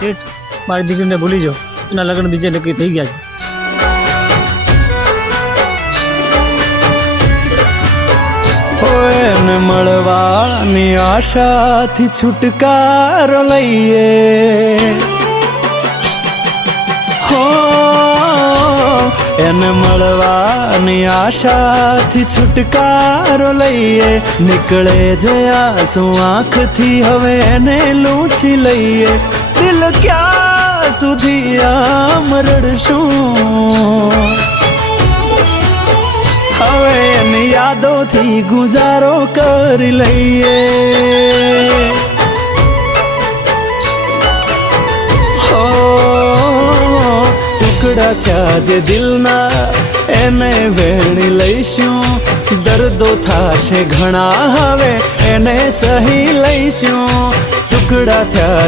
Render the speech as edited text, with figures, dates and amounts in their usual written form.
શેઠ મારી દીકરીને ભૂલી જાઓ, એના લગ્ન બીજે નક્કી થઈ ગયા છે. એને મળવાની આશાથી છુટકારો લઈએ, હો એને મળવાની આશાથી છુટકારો લઈએ, નીકળે જે આંસુ આંખથી હવે એને લૂછી લઈએ, દિલ ક્યાં સુધી આમ રડશું, હવે એની યાદોથી ગુજારો કરી લઈએ. હો ટુકડા થયા જે દિલના એને વેણી લઈશું, દર્દો થાશે ઘણા હવે એને સહી લઈશું, ટુકડા થયા